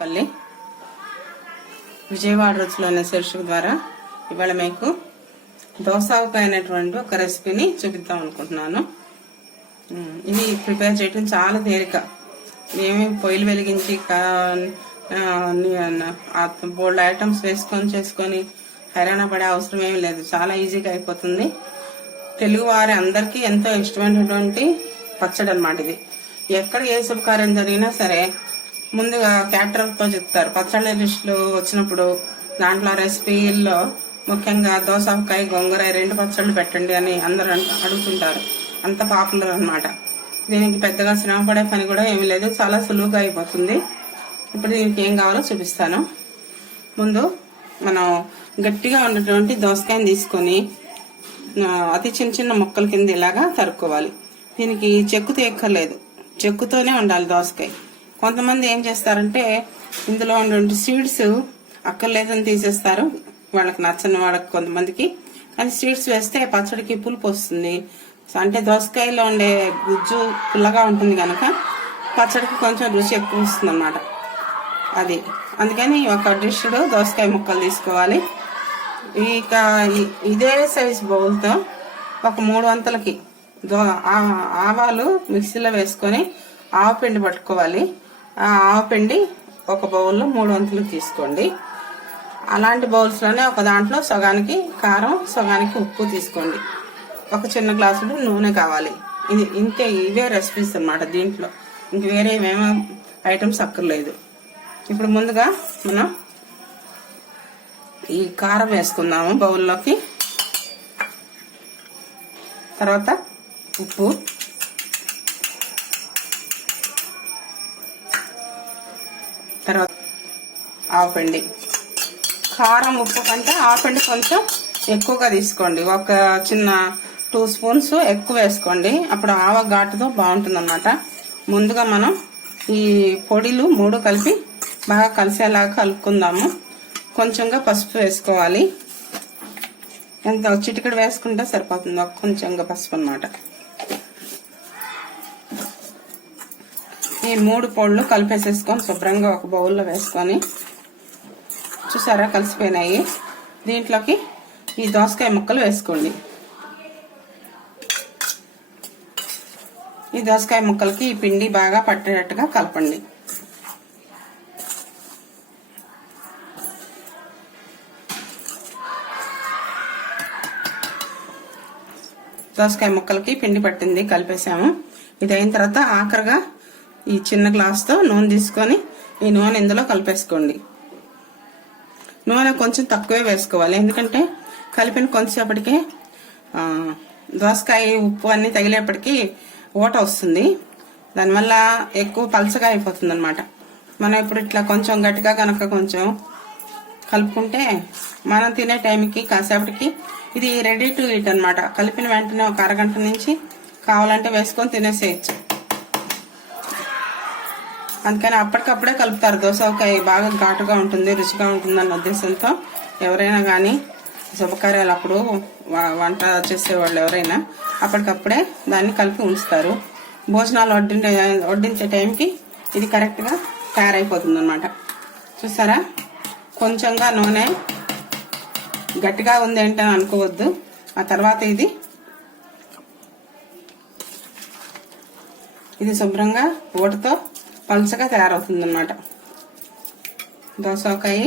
పల్లి. విజయవాడ రుచిలోని శీర్షిక ద్వారా ఇవాళ మీకు దోసాకాయనటువంటి ఒక రెసిపీని చూపిద్దాం అనుకుంటున్నాను. ఇది ప్రిపేర్ చేయడం చాలా తేలిక. ఏమి పొయ్యిలు వెలిగించి బోల్డ్ ఐటమ్స్ వేసుకొని చేసుకొని హైరాణ పడే అవసరం ఏమి లేదు. చాలా ఈజీగా అయిపోతుంది. తెలుగు వారి అందరికీ ఎంతో ఇష్టమైనటువంటి పచ్చడి అనమాట ఇది. ఎక్కడ ఏ శుభకార్యం జరిగినా సరే ముందుగా క్యాటరర్తో చెప్తారు. పచ్చళ్ళ లిస్టులు వచ్చినప్పుడు దాంట్లో రెసిపీల్లో ముఖ్యంగా దోసకాయ గొంగరాయ రెండు పచ్చళ్ళు పెట్టండి అని అందరూ అడుగుతుంటారు. అంత పాపులర్ అనమాట దీనికి పెద్దగా శ్రమ పడే పని కూడా ఏమీ లేదు. చాలా సులువుగా అయిపోతుంది. ఇప్పుడు దీనికి ఏం కావాలో చూపిస్తాను. ముందు మనం గట్టిగా ఉన్నటువంటి దోసకాయని తీసుకొని అతి చిన్న చిన్న ముక్కల కింద ఇలాగా తరుక్కోవాలి. దీనికి చెక్కు తీయక్కర్లేదు చెక్కుతోనే ఉండాలి దోసకాయ. కొంతమంది ఏం చేస్తారంటే ఇందులో ఉన్నటువంటి సీడ్స్ అక్కర్లేదని తీసేస్తారు. వాళ్ళకి నచ్చని వాళ్ళకి కొంతమందికి. కానీ సీడ్స్ వేస్తే పచ్చడికి పులుపు వస్తుంది. అంటే దోసకాయలో ఉండే గుజ్జు పుల్లగా ఉంటుంది కనుక పచ్చడికి కొంచెం రుచి ఎక్కువ వస్తుంది అన్నమాట అది. అందుకని ఒక డిష్డు దోసకాయ ముక్కలు తీసుకోవాలి. ఇక ఇదే సైజ్ బౌల్తో ఒక మూడు వంతలకి దో ఆ- ఆవాలు మిక్సీలో వేసుకొని ఆవు పిండి పట్టుకోవాలి. ఆవపిండి ఒక బౌల్లో మూడు వంతులు తీసుకోండి. అలాంటి బౌల్స్లోనే ఒక దాంట్లో సగానికి కారం సగానికి ఉప్పు తీసుకోండి. ఒక చిన్న గ్లాసులు నూనె కావాలి. ఇది ఇంతే ఇవే రెసిపీస్ అన్నమాట దీంట్లో. ఇంక వేరే ఏమేమో ఐటమ్స్ అక్కర్లేదు ఇప్పుడు ముందుగా మనం ఈ కారం వేసుకుందాము బౌల్లోకి. తర్వాత ఉప్పు. ఆవపిండి కారం ఉప్పు కంటే ఆవపిండి కొంచెం ఎక్కువగా తీసుకోండి. ఒక చిన్న టూ స్పూన్స్ ఎక్కువ వేసుకోండి. అప్పుడు ఆవ ఘాటుతో బాగుంటుంది ముందుగా మనం ఈ పొడిలు మూడు కలిపి బాగా కలిసేలాగా కలుపుకుందాము. కొంచెంగా పసుపు వేసుకోవాలి. ఎంత చిటికెడు వేసుకుంటే సరిపోతుంది. ఒక కొంచెంగా పసుపు అన్నమాట. ఈ మూడు పొళ్ళు కలిపేసేసుకొని శుభ్రంగా ఒక బౌల్లో వేసుకొని చూసారా? కలిసిపోయినాయి. దీంట్లోకి ఈ దోసకాయ ముక్కలు వేసుకోండి. ఈ దోసకాయ ముక్కలకి ఈ పిండి బాగా పట్టేటట్టుగా కలపండి. దోసకాయ ముక్కలకి పిండి పట్టింది కలిపేసాము. ఇది అయిన తర్వాత ఆఖరిగా ఈ చిన్న గ్లాస్తో నూనె తీసుకొని ఈ నూనె ఇందులో కలిపేసుకోండి. నూనె కొంచెం తక్కువే వేసుకోవాలి. ఎందుకంటే కలిపిన కొంతసేపటికే దోసకాయ ఉప్పు అన్నీ తగిలేపటికి ఓట వస్తుంది. దానివల్ల ఎక్కువ పలసగా అయిపోతుంది అనమాట మనం ఇప్పుడు ఇట్లా కొంచెం గట్టిగా కనుక కొంచెం కలుపుకుంటే మనం తినే టైంకి కాసేపటికి ఇది రెడీ టు ఈట్ అనమాట కలిపిన వెంటనే ఒక అరగంట నుంచి కావాలంటే వేసుకొని తినేసేయచ్చు. అందుకని అప్పటికప్పుడే కలుపుతారు. దోసకాయ బాగా ఘాటుగా ఉంటుంది రుచిగా ఉంటుంది అన్న ఉద్దేశంతో ఎవరైనా కానీ శుభకార్యాలు అప్పుడు వంట చేసేవాళ్ళు ఎవరైనా అప్పటికప్పుడే దాన్ని కలిపి ఉంచుతారు. భోజనాలు వడ్డించే వడ్డించే టైంకి ఇది కరెక్ట్గా తయారైపోతుంది అనమాట చూసారా? కొంచెంగా నూనె గట్టిగా ఉంది ఏంటని అనుకోవద్దు. ఆ తర్వాత ఇది ఇది శుభ్రంగా ఓటుతో పలుచగా తయారవుతుంది అనమాట దోసకాయ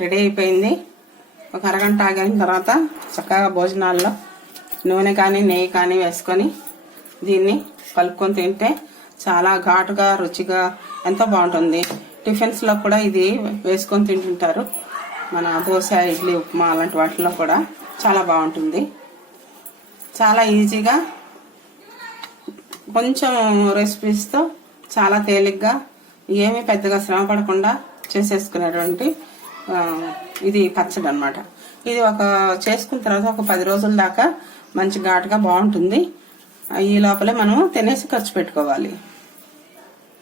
రెడీ అయిపోయింది. ఒక అరగంట ఆగిన తర్వాత చక్కగా భోజనాల్లో నూనె కానీ నెయ్యి కానీ వేసుకొని దీన్ని కలుపుకొని తింటే చాలా ఘాటుగా రుచిగా ఎంతో బాగుంటుంది. టిఫిన్స్లో కూడా ఇది వేసుకొని తింటుంటారు. మన దోశ ఇడ్లీ ఉప్మా అలాంటి వాటిలో కూడా చాలా బాగుంటుంది. చాలా ఈజీగా కొంచెం రెసిపీస్తో చాలా తేలిగ్గా ఏమీ పెద్దగా శ్రమ పడకుండా చేసేసుకునేటువంటి ఇది పచ్చడి అనమాట ఇది ఒక చేసుకున్న తర్వాత ఒక పది రోజుల దాకా మంచి ఘాటుగా బాగుంటుంది. ఈ లోపలే మనం తినేసి ఖర్చు పెట్టుకోవాలి.